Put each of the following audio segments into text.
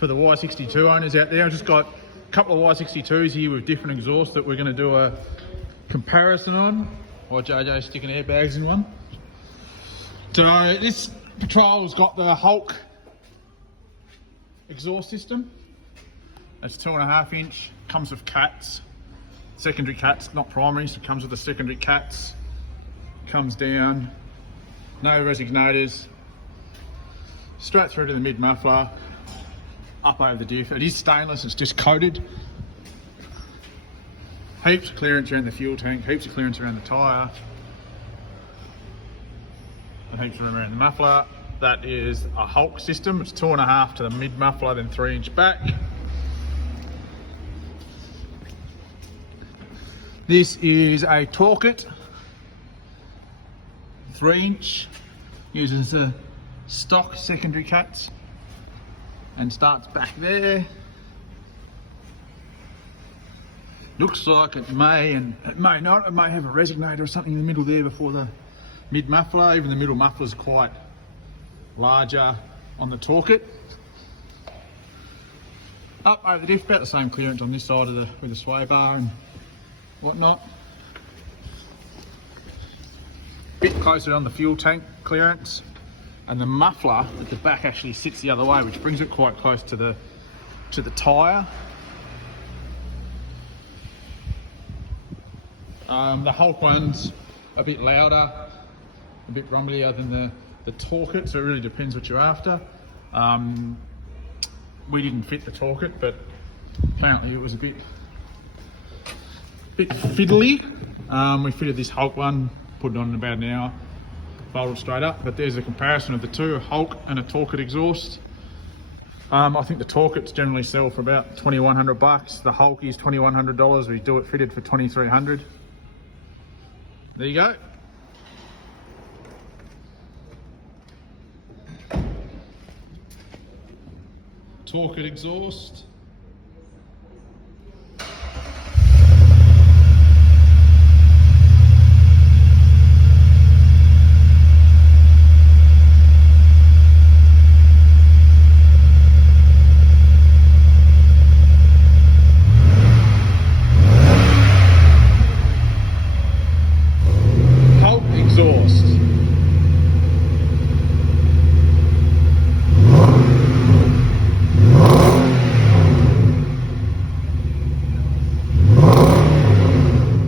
for the Y62 owners out there. I've just got a couple of Y62s here with different exhausts that we're going to do a comparison on. Or JJ's sticking airbags in one. So this Patrol's got the Hulk exhaust system. It's 2.5 inch, comes with cats, secondary cats, not primary, so it comes with the secondary cats. Comes down, no resignators, straight through to the mid muffler, up over the diff. It is stainless, it's just coated. Heaps of clearance around the fuel tank, heaps of clearance around the tyre, and heaps of room around the muffler. That is a Hulk system. It's 2.5 to the mid muffler, then 3 inch back. This is a torqit, 3 inch, uses the stock secondary cats and starts back there. Looks like it may and it may not. It may have a resignator or something in the middle there before the mid muffler. Even the middle muffler is quite larger on the torqit. Up over the diff, about the same clearance on this side of the with the sway bar and whatnot. Bit closer on the fuel tank clearance, and the muffler at the back actually sits the other way, which brings it quite close to the tyre. The Hulk one's a bit louder, a bit rumblier than the torqit, so it really depends what you're after. We didn't fit the torqit, but apparently it was a bit fiddly. We fitted this Hulk one, put it on in about an hour, folded straight up. But there's a comparison of the two, a Hulk and a torqit exhaust. I think the torqits generally sell for about $2,100. The Hulk is $2,100. We do it fitted for $2,300. There you go. Torqit exhaust.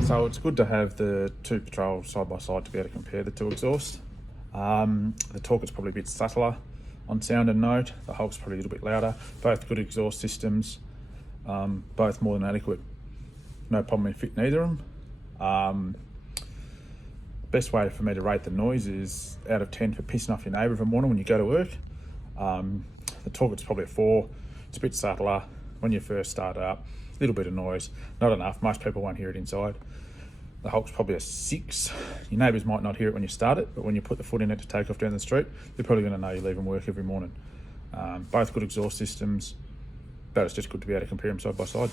So it's good to have the two Patrols side by side to be able to compare the two exhausts. The Torqit's probably a bit subtler on sound and note. The Hulk's probably a little bit louder. Both good exhaust systems, both more than adequate. No problem in fitting either of them. Best way for me to rate the noise is out of 10 for pissing off your neighbour every morning when you go to work. The Torqit's probably a 4. It's a bit subtler when you first start up. A little bit of noise, not enough. Most people won't hear it inside. The Hulk's probably a 6. Your neighbours might not hear it when you start it, but when you put the foot in it to take off down the street, they're probably going to know you're leaving work every morning. Both good exhaust systems, but it's just good to be able to compare them side by side.